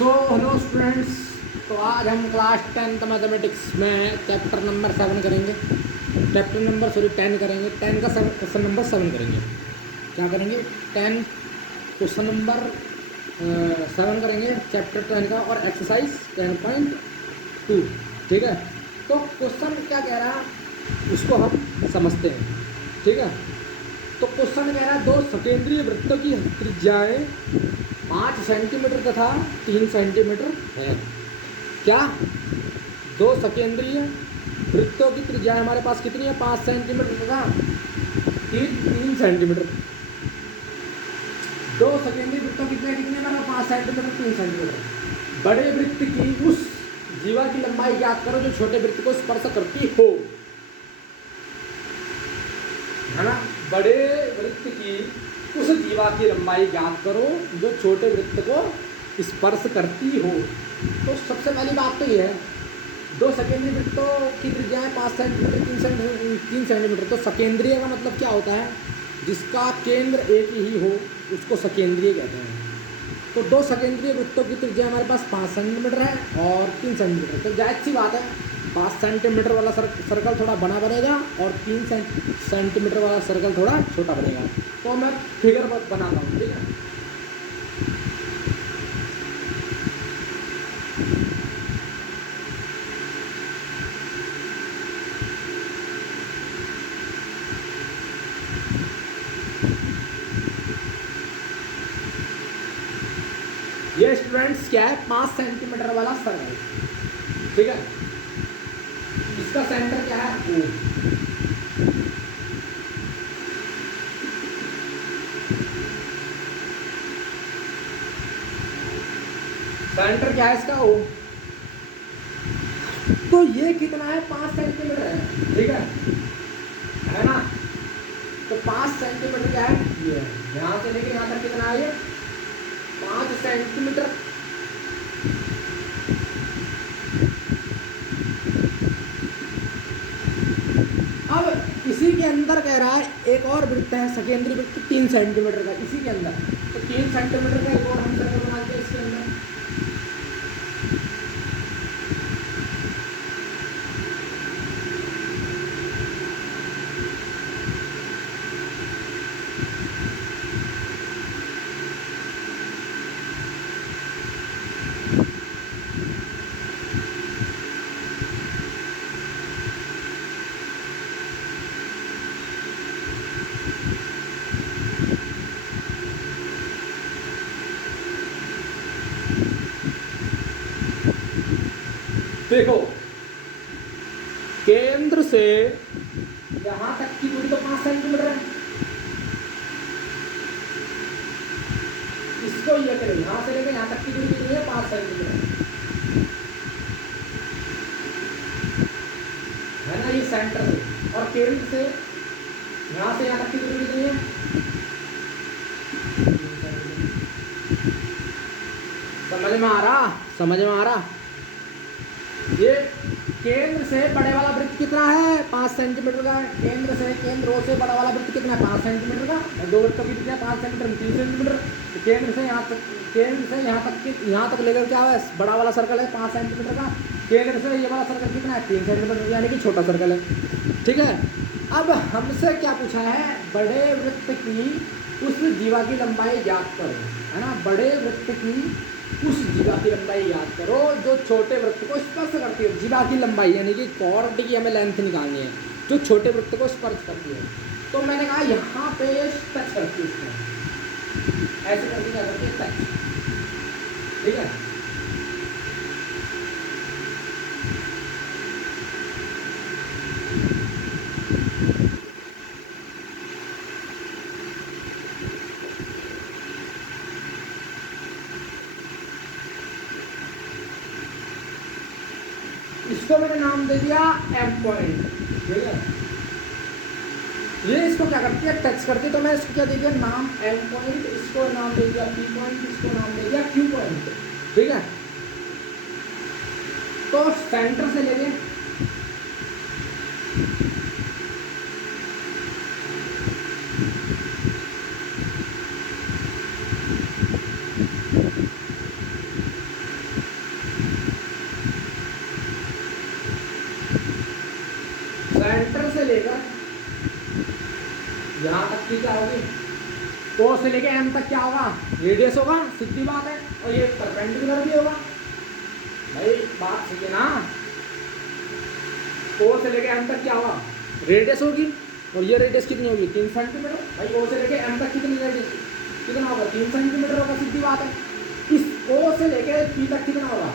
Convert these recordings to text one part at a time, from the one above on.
Hello students. तो आज हम क्लास 10th मैथमेटिक्स में चैप्टर नंबर 7 करेंगे। चैप्टर नंबर 10 करेंगे। 10 का क्वेश्चन नंबर 7 करेंगे। क्या करेंगे? 10 क्वेश्चन नंबर 7 करेंगे चैप्टर 10 का, और एक्सरसाइज 10.2। ठीक है, तो क्वेश्चन क्या कह रहा है उसको हम समझते हैं। ठीक है, तो क्वेश्चन कह रहा है दो सकेंद्रीय वृत्तों की त्रिज्याएं 5 सेंटीमीटर तथा 3 सेंटीमीटर है। क्या? दो सकेंद्रीय वृत्तों की त्रिज्या हमारे पास कितनी है? 5 सेंटीमीटर तथा 3 सेंटीमीटर। दो सकेंद्रीय वृत्तों की त्रिज्या कितनी है? 5 सेंटीमीटर 3 सेंटीमीटर। बड़े वृत्त की उस जीवा की लंबाई ज्ञात करो जो छोटे वृत्त को स्पर्श करती हो, है ना। बड़े वृत्त की उस जीवा की लंबाई ज्ञात करो जो छोटे वृत्त को स्पर्श करती हो। तो सबसे पहली बात तो ये है, दो सकेंद्रीय वृत्तों की त्रिज्या है 5 सेंटीमीटर 3 सेंटीमीटर। तो सकेंद्रीय का मतलब क्या होता है? जिसका केंद्र एक ही हो उसको सकेंद्रीय कहते हैं। तो दो सकेंद्रीय वृत्तों की त्रिज्या हमारे पास 5 सेंटीमीटर है और 3 सेंटीमीटर। तो जायज़ सी बात है, 5 सेंटीमीटर वाला सर्कल थोड़ा बड़ा बनेगा और 3 सेंटीमीटर वाला सर्कल थोड़ा छोटा बनेगा। तो मैं फिगर बनाता हूँ। ठीक है, ये स्टूडेंट्स क्या है? 5 सेंटीमीटर वाला सर्कल। ठीक है, इसका सेंटर क्या है? O। सेंटर क्या है इसका? O। तो ये कितना है? 5 सेंटीमीटर है। ठीक है ना। तो 5 सेंटीमीटर क्या है? ये है। यहाँ से लेके यहाँ तक कितना है? ये 5 सेंटीमीटर। अब इसी के अंदर कह रहा है एक और वृत्त है सकेंद्रीय वृत्त 3 सेंटीमीटर का, इसी के अंदर। तो 3 सेंटीमीटर का एक और हम सर्कल बनाते हैं इसके अंदर। देखो, केंद्र से यहां तक की दूरी तो 5 सेंटीमीटर है। इसको ये करें, यहां से लेकर यहां तक की दूरी कितनी है? 5 सेंटीमीटर है ना, ये सेंटर से। और केंद्र से यहां से यहां तक की दूरी कितनी है? समझ में आ रहा? समझ में आ रहा? ये केंद्र से बड़े वाला वृत्त कितना है? 5 सेंटीमीटर का है। केंद्र O से बड़ा वाला वृत्त कितना है? 5 सेंटीमीटर का। दो वृत्तों की त्रिज्या 5 सेंटीमीटर 3 सेंटीमीटर। तो केंद्र से यहाँ तक लेकर क्या है? बड़ा वाला सर्कल है 5 सेंटीमीटर का। केंद्र से ये वाला सर्कल कितना है? 3 सेंटीमीटर, यानी कि छोटा सर्कल है। ठीक है, अब हमसे क्या पूछा है? बड़े वृत्त की उस जीवा की लंबाई ज्ञात करो, है ना। बड़े वृत्त की उस जीवा की लंबाई याद करो जो छोटे वृत्त को स्पर्श करती है। जीवा की लंबाई यानी कि कॉर्ड की हमें लेंथ निकालनी है जो छोटे वृत्त को स्पर्श करती है। तो मैंने कहा यहाँ पे टच करती है, ऐसे करके क्या करती है? टच। ठीक है, इसको मैंने नाम दे दिया एम पॉइंट। ठीक है, ये इसको क्या करती है? टच करती है। तो मैं इसको क्या दे दिया? नाम एम पॉइंट। इसको नाम दे दिया पी पॉइंट। इसको नाम दे दिया क्यू पॉइंट। ठीक है, तो सेंटर से लेके इसकी क्या होगी, ओ से लेके एम तक क्या होगा, रेडियस होगा, सीधी बात है। और ये परपेंडिकुलर भी होगा भाई, बात सही है ना। ओ से लेके एम तक क्या होगा, रेडियस होगी, और ये रेडियस कितनी होगी, 3 सेंटीमीटर। भाई ओ से लेके एम तक कितनी रेडियस, कितना होगा, 3 सेंटीमीटर होगा, सीधी बात है। इस ओ से लेके पी तक कितना होगा,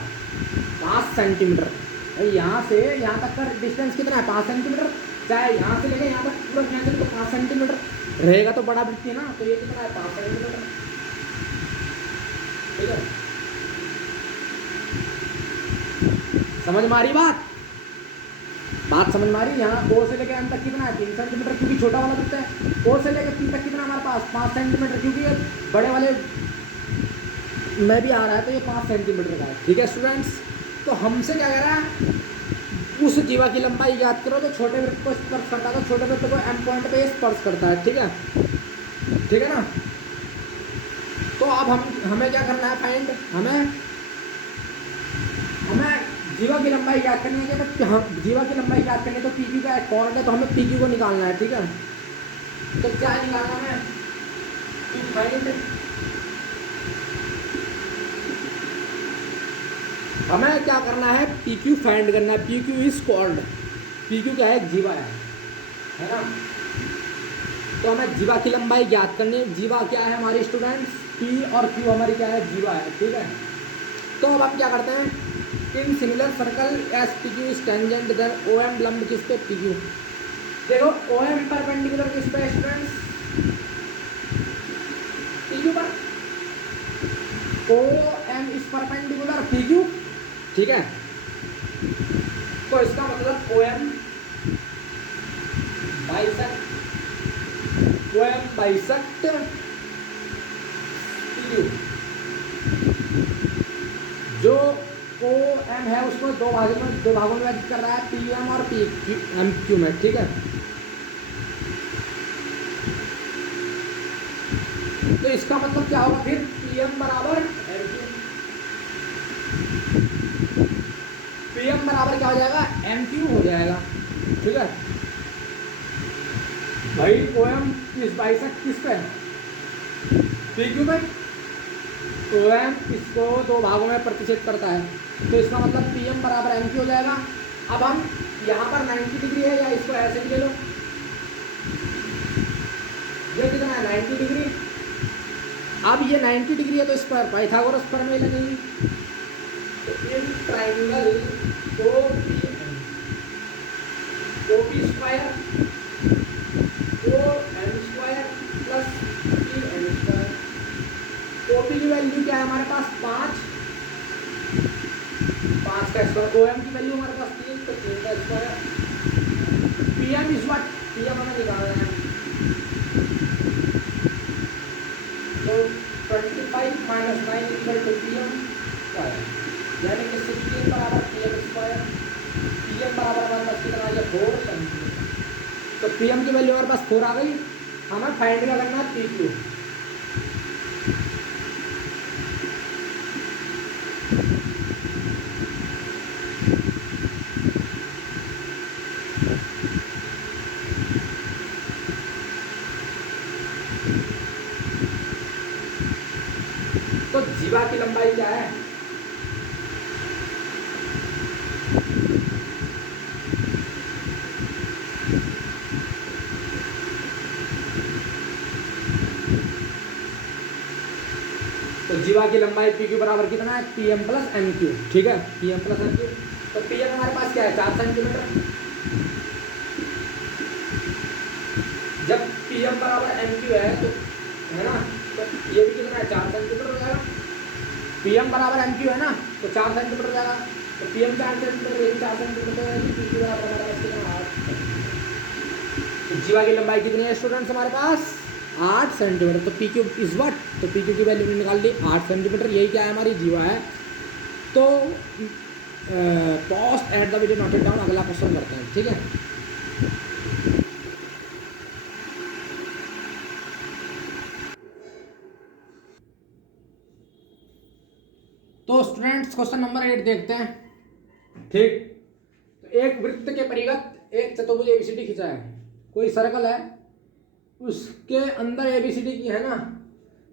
5 सेंटीमीटर। भाई यहाँ से यहाँ तक का डिस्टेंस कितना है, 5 सेंटीमीटर। चाहे यहाँ से लेके यहाँ तक पूरा खींचे तो 5 सेंटीमीटर रहेगा, तो बड़ा वृत्त है ना, तो ये कितना है, 5 सेंटीमीटर। ठीक है, समझ में आ रही बात, बात समझ में आ रही। यहाँ ओ से लेके एम तक कितना है, 3 सेंटीमीटर, क्योंकि छोटा वाला वृत्त है। ओ से लेके पी तक कितना हमारे पास, 5 सेंटीमीटर, क्योंकि ये बड़े वाले में भी आ रहा है, तो ये 5 सेंटीमीटर का है। ठीक है स्टूडेंट्स, तो हमसे क्या कह रहा है, उस जीवा की लंबाई याद करो तो छोटे वृत्त को स्पर्श करता है, तो छोटे वृत्त को एम पॉइंट पे स्पर्श करता है। ठीक है, ठीक है ना। तो अब हमें क्या करना है, फाइंड, हमें जीवा की लंबाई याद करनी है। कि हम जीवा की लंबाई याद करनी है तो पीक्यू का एक कॉर्ड है, तो हमें पीक्यू को निकालना है। ठीक है, तो क्या निकालना है, फाइंड, हमें क्या करना है, PQ फाइंड करना है। PQ इज कॉल्ड, PQ क्या है, एक जीवा है ना। तो हमें जीवा की लंबाई ज्ञात करनी है। जीवा क्या है हमारी स्टूडेंट्स, P और Q हमारी क्या है, जीवा है। ठीक है, तो अब हम क्या करते हैं, इन similar circle as PQ is tangent then OM लंब किस पे, PQ। देखो OM परपेंडिकुलर किस पे स्टूडेंट्स, PQ पर। OM is perpendicular PQ। ठीक है, तो इसका मतलब OM बाइसेक्ट PQ। जो OM है उसको दो भागों में विभाजित कर रहा है, PM और MQ में। ठीक है, तो इसका मतलब क्या होगा फिर, PM बराबर MQ, PM बराबर क्या हो जाएगा, MQ हो जाएगा। ठीक है भाई, OM इस बाइसेक्ट किस पे, PQ पे। OM इसको दो भागों में प्रतिच्छेद करता है, तो इसका मतलब PM बराबर MQ हो जाएगा। अब हम यहाँ पर 90 डिग्री है, या इसको ऐसे भी ले लो, ये कितना है, 90 डिग्री। अब ये 90 डिग्री है, तो इस पर पाइथागोरस प्रमेय लगेगी। तो in triangle OP square OM square plus PM square. OP की वैल्यू क्या है हमारे पास, 5 का स्क्वायर। OM की वैल्यू हमारे पास 3, तो 3 का square. PM is what, PM हमें निकालना है, तो 25 - 9 = PM स्क्वायर, यानी कि 16 बराबर PM स्क्वायर। PM बराबर हमारे पास कितना आ गया, 4 सेंटीमीटर। तो PM की वैल्यू हमारे पास 4 आ गई। हमें फाइंड क्या करना है, PQ। तो जीवा की लंबाई क्या है, तो जीवा की लंबाई PQ बराबर कितना है, PM प्लस MQ। ठीक है, PM प्लस MQ। तो PM हमारे पास क्या है, 4 सेंटीमीटर। जब PM बराबर MQ है, तो है ना, तो ये भी कितना है, 4 सेंटीमीटर हो जाएगा। PM बराबर MQ है ना, तो 4 सेंटीमीटर हो जाएगा। तो PM 4 सेंटीमीटर, ये 4 सेंटीमीटर, PQ बराबर हमारे पास कितना, 8। तो जीवा की लंबाई कितनी है स्टूडेंट्स हमारे पास, 8 सेंटीमीटर। तो PQ इज व्हाट, तो PQ की वैल्यू निकाल ली 8 सेंटीमीटर। यही क्या है, हमारी जीवा है। तो pause at the video, note it down, अगला क्वेश्चन करते हैं। ठीक है, तो स्टूडेंट्स क्वेश्चन नंबर 8 देखते हैं। ठीक, तो एक वृत्त के परिगत एक चतुर्भुज ABCD खींचा है। कोई सर्कल है, उसके अंदर ABCD की है ना,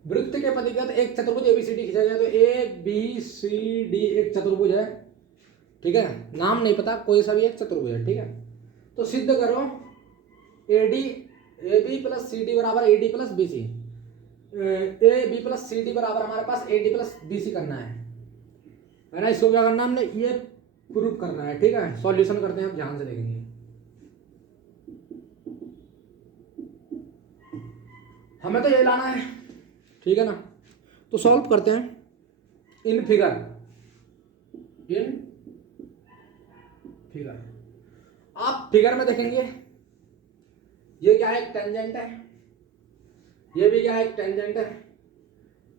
वृत्त के प्रतिगत एक चतुर्भुज ABCD खींचा गया, तो ABCD एक चतुर्भुज है, ठीक है, नाम नहीं पता, कोई सा भी एक चतुर्भुज है, ठीक है। तो सिद्ध करो AB प्लस CD बराबर AD plus BC, AB plus CD बराबर हमारे पास AD प्लस BC करना है ना। इसको क्या करना है हमने, ये प्रूफ करना है, ठीक है। सॉल्यूशन करते हैं, हम ध्यान से देखेंगे। हमें तो ये लाना है, ठीक है ना। तो सॉल्व करते हैं इन फिगर। आप फिगर में देखेंगे, ये क्या है, एक टेंजेंट है, ये भी क्या है, एक टेंजेंट है,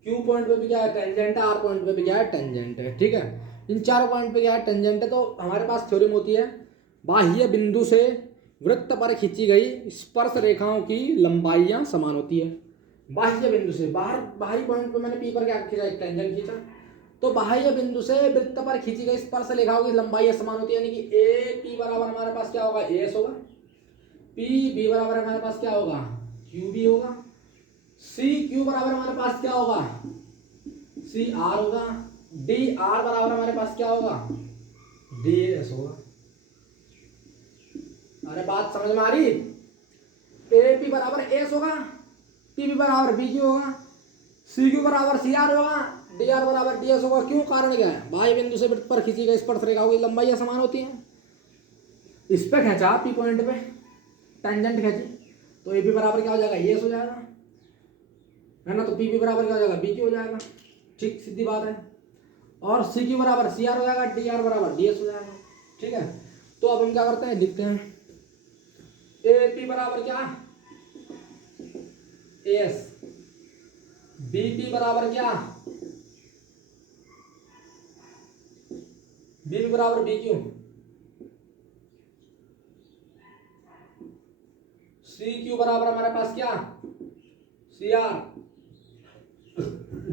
Q पॉइंट पे भी क्या है, टेंजेंट है, R पॉइंट पे भी क्या है, टेंजेंट है, ठीक है। इन चारों पॉइंट पे क्या है, टेंजेंट है। तो हमारे पास थ्योरम होती है, बाह्य बिंदु से वृत्त पर खींची गई स्पर्श रेखाओं की लंबाइयां समान होती है। बाह्य बिंदु से, बाहरी पॉइंट पे मैंने P पर क्या खींचा, एक टेंजेंट खींचा, तो बाह्य बिंदु से वृत्त पर खींची गई स्पर्श रेखाओं की लंबाइयां समान होती है, यानी कि AP बराबर हमारे पास क्या होगा, AS होगा, PB बराबर हमारे पास क्या होगा, QB होगा, CQ बराबर हमारे पास क्या होगा, CR होगा, DR बराबर हमारे पास क्या होगा, DS होगा। अरे बात समझ में आ रही, AP बराबर AS होगा, PB बराबर BQ होगा, CQ बराबर CR होगा, DR बराबर DS होगा। क्यों, कारण क्या है, बाह्य बिंदु से वृत्त पर खींची गई स्पर्श रेखाओं की लंबाइयां समान होती हैं। इस पे खींचा P पॉइंट पे टेंजेंट खींची, तो AP बराबर क्या हो जाएगा, AS हो जाएगा, है ना। तो PB बराबर क्या हो जाएगा, BQ हो जाएगा, ठीक, सीधी बात है। और CQ बराबर CR हो जाएगा, DR बराबर DS हो जाएगा, ठीक है। तो अब हम क्या करते हैं, लिखते हैं AP बराबर क्या, AS, BP बराबर क्या, BB बराबर BQ, CQ बराबर हमारे पास क्या, CR,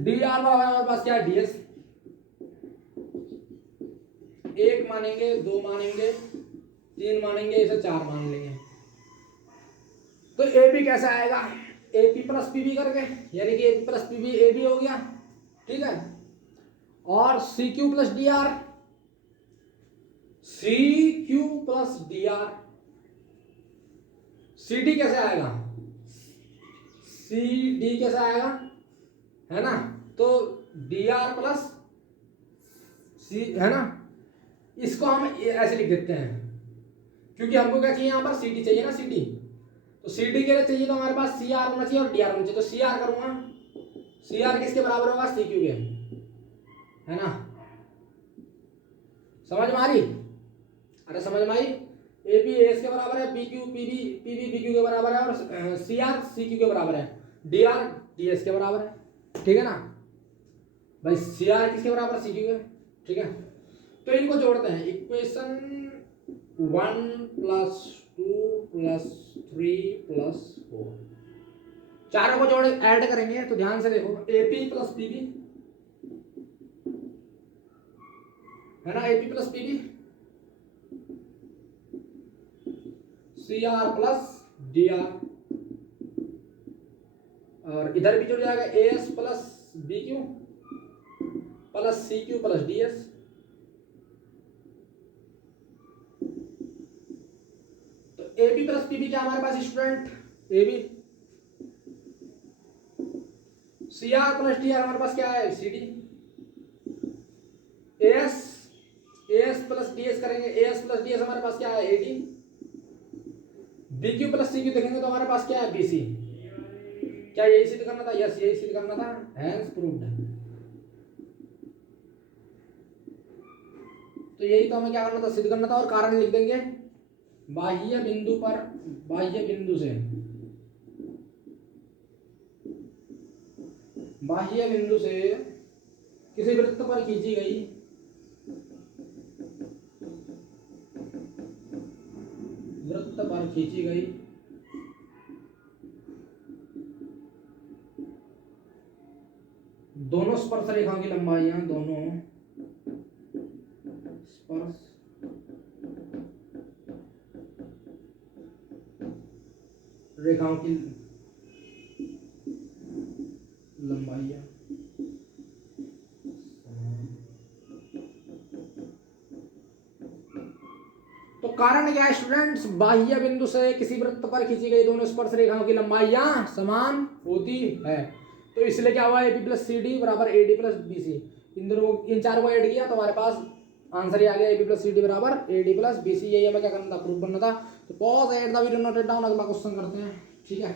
DR बराबर हमारे पास क्या है, DS। एक मानेंगे, दो मानेंगे, तीन मानेंगे, इसे चार मान लेंगे। तो AB कैसे आएगा, AP प्लस PB करके, यानी कि AP प्लस PB AB हो गया, ठीक है। और CQ plus DR, CQ plus DR, CD कैसे आएगा, CD कैसे आएगा, है ना। तो DR प्लस C, है ना। इसको हम ऐसे लिख देते हैं, क्योंकि हमको क्या चाहिए, यहाँ पर CD चाहिए ना, CD। तो CD के लिए चाहिए तो हमारे पास CR होना चाहिए और DR होना चाहिए। तो CR करूंगा, CR किसके बराबर होगा, CQ के, है ना। समझ में आ रही, अरे समझ में आई। AP AS के बराबर है, PQ PB BQ के बराबर है, और CR CQ के बराबर है, DR DS के बराबर है, ठीक है ना भाई। CR किसके बराबर, CQ के, ठीक है। तो इनको जोड़ते हैं, इक्वेशन 1 प्लस 2 प्लस 3 प्लस 4, चारों को जोड़ ऐड करेंगे। तो ध्यान से देखो, AP प्लस PB, है ना, AP plus PB, CR plus DR, और इधर भी जुड़ जाएगा AS plus BQ plus CQ plus DS। तो AB प्लस PB क्या हमारे पास student, AB, CR plus DR हमारे पास क्या है, CD, AS प्लस DS करेंगे, AS प्लस DS हमारे पास क्या है, AD, BQ प्लस CQ देखेंगे तो हमारे पास क्या है, BC। क्या यही सिद्ध करना था, यस यही सिद्ध करना था, हैंस प्रूव्ड। तो यही तो हमें क्या करना था, सिद्ध करना था, और कारण लिख देंगे, बाह्य बिंदु पर, बाह्य बिंदु से, बाह्य बिंदु से किसी वृत्त पर खींची गई वृत्त पर खींची गई दोनों स्पर्श रेखाओं की लंबाइयां, दोनों स्पर्श रेखाओं की लंबाइयाँ तो कारण क्या है स्टूडेंट्स, बाह्य बिंदु से किसी वृत्त पर खींची गई दोनों स्पर्श रेखाओं की लंबाइयां समान होती है। तो इसलिए क्या हुआ, एबी प्लस सी डी बराबर A D plus B C, इन दोनों इन चारों को ऐड किया तो हमारे पास आंसर ही आ गया, एबी प्लस सी डी बराबर A D plus B c. यही हमें क्या करना था, प्रूफ करना था। तो pause at the video, note it down, अगला क्वेश्चन करते हैं। ठीक है,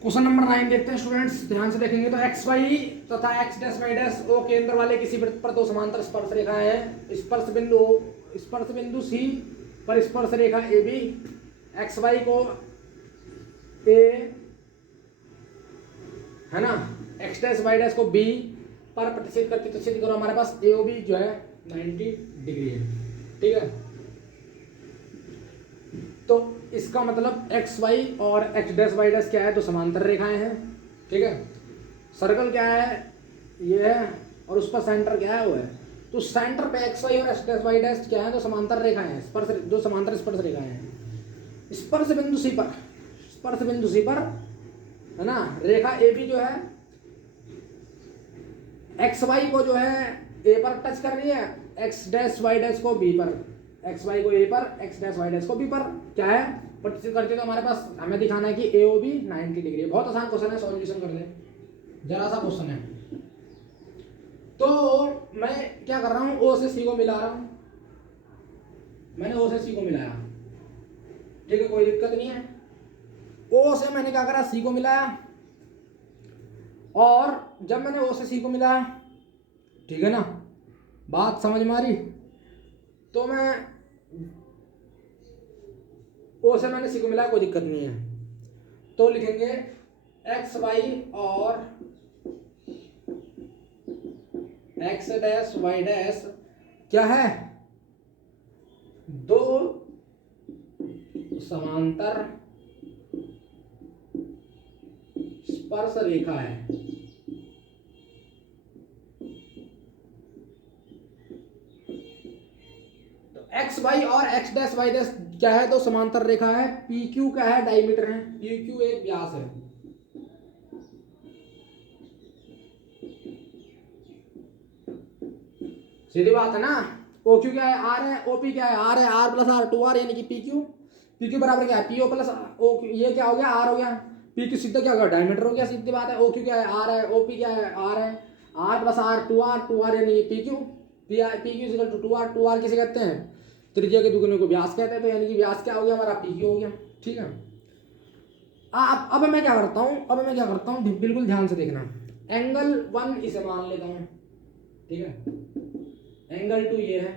क्वेश्चन नंबर 9 देखते हैं स्टूडेंट्स, ध्यान से देखेंगे। तो एक्स वाई तथा x dash y dash o केंद्र वाले किसी वृत्त पर दो समांतर स्पर्श रेखाएं हैं। स्पर्श बिंदु सी पर स्पर्श रेखा ए बी एक्स वाई को ए है ना, एक्स डैश वाई डैश को बी पर प्रतिच्छेद करती, तो सिद्ध करो। हमारे पास ए ओ बी जो है 90 डिग्री है। ठीक है, तो इसका मतलब एक्स वाई और एक्स डैश वाई डैश क्या है, तो समांतर रेखाएं हैं। ठीक है, सर्कल क्या है, ये है, और उस पर सेंटर क्या है, वो है। तो सेंटर पे एक्स वाई और एक्स डैश वाई डैश क्या है, तो समांतर रेखाएं हैं, स्पर्श, जो समांतर स्पर्श रेखाएं हैं। स्पर्श बिंदु सी पर है ना, रेखा ए बी जो है एक्स वाई को जो है ए पर टच कर रही है, एक्स डैश वाई डैश को बी पर, एक्स वाई को ए पर, एक्स डैश वाई डैश को बी पर क्या है, प्रतिच्छेद करते। तो हमारे पास हमें दिखाना है कि ए ओ बी 90 डिग्री है। बहुत आसान क्वेश्चन है, सॉल्यूशन कर ले, जरा सा क्वेश्चन है। तो मैं क्या कर रहा हूं, ओ से सी को मिला रहा हूं, मैंने ओ से सी को मिलाया। ठीक है, कोई दिक्कत नहीं है। ओ से मैंने क्या करा, सी को मिलाया, और जब मैंने ओ से सी को मिलाया, ठीक है ना, बात समझ में आ रही। तो मैं ओ से मैंने सी को मिलाया, कोई दिक्कत नहीं है। तो लिखेंगे एक्स वाई और एक्स डैश वाई डैश क्या है, दो समांतर स्पर्श रेखा है। तो एक्स वाई और एक्स डैश वाई डैश क्या है, तो समांतर रेखा है। पी क्यू क्या है, डायमीटर है, पी क्यू एक व्यास है। सीधी बात है ना। ओ क्यू क्या है, आर है, ओपी क्या है, आर है, आर प्लस आर, 2r यानी कि पी क्यू बराबर क्या है, पी ओ प्लस ओ, ये क्या हो गया, आर हो गया, पी क्यू सीधा क्या होगा, डायमीटर हो गया, सीधी बात है। ओ क्यू क्या है, आर है, ओपी क्या है, आर है, आर प्लस आर, 2r यानी p q, p q equal to 2r किसे कहते हैं, त्रिज्या के दुगुने को व्यास कहते हैं। तो यानी कि व्यास क्या हो गया हमारा, पी क्यू हो गया। ठीक है, अब मैं क्या करता हूँ, बिल्कुल ध्यान से देखना। एंगल 1 इसे मान लेता हूँ, ठीक है, एंगल 2 ये है,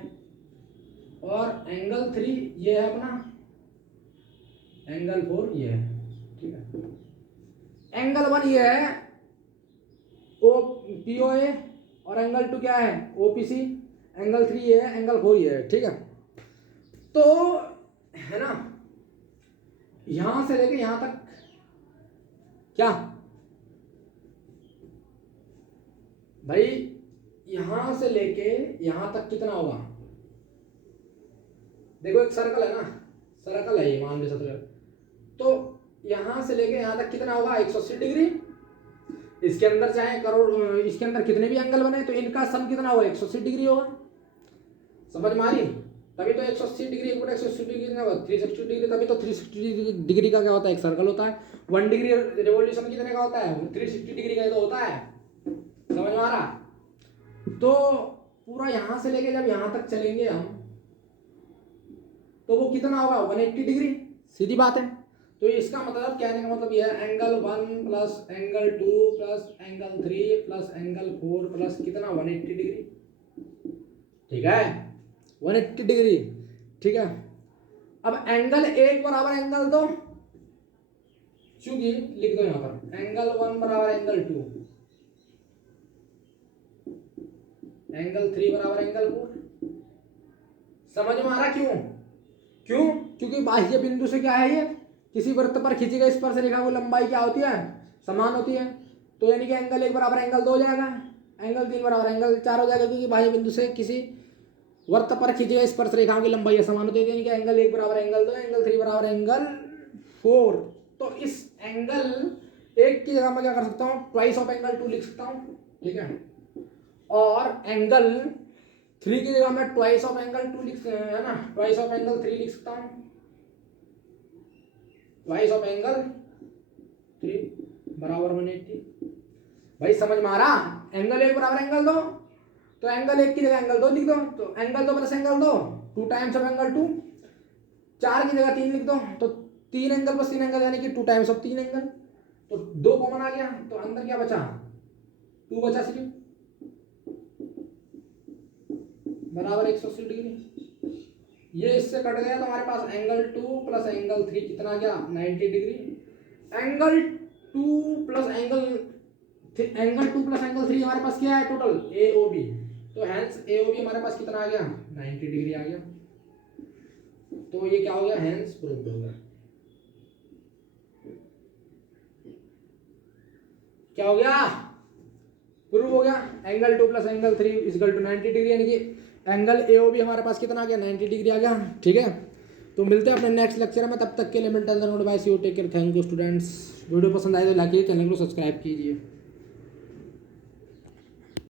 और एंगल 3 ये है अपना, एंगल 4 ये है। ठीक है, एंगल 1 ये है ओ पी ओ ए, और एंगल 2 क्या है, ओ पी सी, एंगल 3 ये है, एंगल 4 ये है। ठीक है, तो है ना, यहां से लेके यहां तक क्या भाई, यहां से लेके यहां तक कितना होगा, देखो एक सर्कल है ना, सर्कल है ये, मान लो सर्कल। तो यहां से लेके यहां तक कितना होगा, 180 डिग्री। इसके अंदर चाहे करोड़, इसके अंदर कितने भी एंगल बने, तो इनका सम कितना होगा, 180 डिग्री होगा। समझ में आ रही, तभी तो 180 डिग्री 180 डिग्री कितना होगा, 360 डिग्री। तभी तो 360 डिग्री का क्या होता है, एक सर्कल होता है। 1 डिग्री रिवॉल्यूशन कितने का होता है, 360 डिग्री का तो होता है। समझ में आ रहा। तो पूरा यहां से लेके जब यहां तक चलेंगे हम, तो वो कितना होगा, 180 डिग्री, सीधी बात है। तो इसका मतलब, कहने का मतलब यह है, angle 1 plus angle 2 plus angle 3 plus angle 4 plus कितना, 180 डिग्री। ठीक है, 180 डिग्री। ठीक है, अब एंगल 1 बराबर एंगल 2, चूंकि लिख दो यहां पर, एंगल 1 बराबर एंगल 2, एंगल 3 बराबर एंगल 4। समझ में आ रहा क्यों? क्योंकि बाह्य बिंदु से क्या है, ये किसी वृत्त पर खींची गई स्पर्श रेखा की लंबाई क्या होती है, समान होती है। तो यानी कि एंगल 1 बराबर एंगल 2 हो जाएगा, एंगल 3 बराबर एंगल 4 हो जाएगा, क्योंकि बाह्य बिंदु से किसी वृत्त पर खींची गई स्पर्श रेखाओं की लंबाई समान होती है, यानी कि एंगल 1 बराबर एंगल 2, एंगल 3 बराबर एंगल 4। तो इस एंगल 1 की जगह मैं क्या कर सकता हूँ, ट्वाइस ऑफ एंगल 2 लिख सकता हूँ, ठीक है। और एंगल 3 की जगह मैं ट्वाइस ऑफ एंगल 2 लिख, है ना, ट्वाइस ऑफ एंगल 3 लिख सकता हूँ, ट्वाइस ऑफ एंगल 3 बराबर 180। भाई समझ में आ रहा, एंगल 1 बराबर एंगल 2, तो एंगल 1 की जगह एंगल 2 लिख दो, तो angle 2 plus angle 2 2 times of angle 2, 4 की जगह 3 लिख दो, तो 3 एंगल प्लस 3 एंगल यानी कि 2 टाइम्स ऑफ 3 एंगल, तो 2 कॉमन आ गया, तो अंदर क्या बचा, 2 बचा सिर्फ, बराबर 180 डिग्री। ये इससे कट गया तो हमारे पास एंगल 2 प्लस एंगल 3 कितना आ गया, 90 डिग्री। एंगल 2 प्लस एंगल 3 हमारे पास क्या है टोटल, AOB, तो हेंस AOB हमारे पास कितना आ गया, 90 डिग्री आ गया। तो ये क्या हो गया, हेंस प्रूव्ड हो गया। क्या हो गया, प्रूव हो गया। Angle 2 plus angle 3 equal to 90 degree, यानी कि एंगल AOB हमारे पास कितना आ गया, 90 डिग्री आ गया, ठीक है। तो मिलते हैं अपने नेक्स्ट लेक्चर में, तब तक के लिए mental note bye see you, take care, thank you students. Video पसंद आए तो लाइक कीजिए, चैनल को सब्सक्राइब कीजिए।